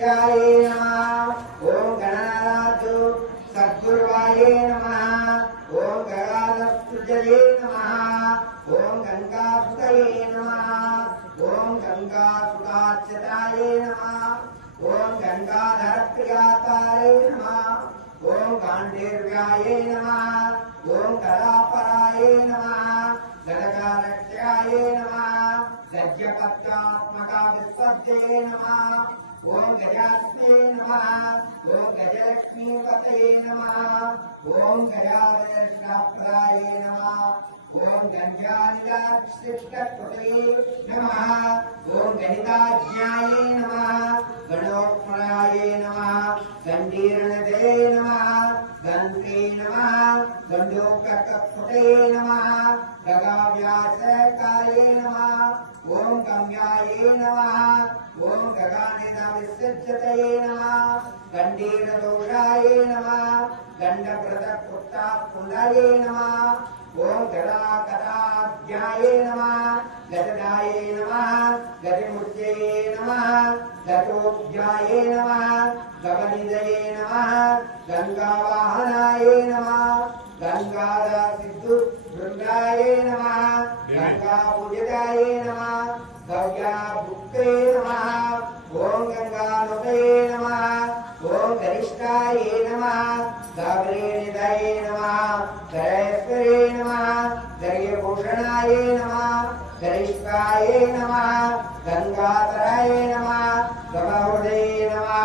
गणाध्यक्षाय नमः। ओम गणानाथो सद्गुरुवाय नमः। ओम गणानस्तुतये नमः। ओम गंगासुतये नमः। ओम गंगासुताच्युताय नमः। ओम गंगाधरप्रियाताय नमः। ओम गांधीर्याय नमः। ओम कलापराय नमः। गणकारक्षाय नमः। गजपत्रात्मका विस्पत्ये नमः। ओम गजास्ते नमः। ओम गजलक्ष्मीपतये नमः। ओम गजावदर्शाप्राय नमः। ओम गंजानिलाक्षिष्टपतये नमः। ओम गणिताज्ञाय नमः। गणोत्पराय नमः। गंडीर्णदये नमः। गंते नमः। गंडोककपतये नमः। गगाव्यासकाये नमः। ओम गम्याय नमः। ओम गगानिधविसृज्यतये नमः। गंडीरदोषाय नमः। गंडव्रतपुत्तात्पुण्डाय नमः। ओम गदाकदाध्याय नमः। गजदाय नमः। गजमुच्चये नमः। गतोऽध्याय नमः। गगनिदये नमः। गंगावाहनाय नमः। गंगादासिद्धु वृंदाय नमः। गंगापूजिताय नमः। गव्याभुक्ते नमः। ओम गंगानुतये नमः। ओम गरिष्ठाय नमः। गभीरनिधये नमः। गणेश्वरे नमः। गरीभूषणाय नमः। गरिष्ठाय नमः। गंगाधराय नमः। गमहृदये नमः।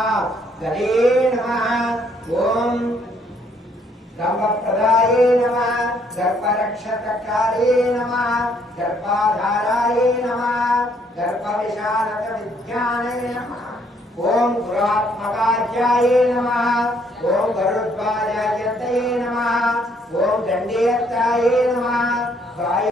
गणे नमः। ओम गंगप्रदाय नमः। गर्भरक्षककारे नमः। गर्भाधाराय नमः। गर्भविशालकविज्ञानाय नमः। ओम गुरात्मकार्याय नमः। ओम गरुड्वाजायतये नमः। ओम गंडेयताय नमः।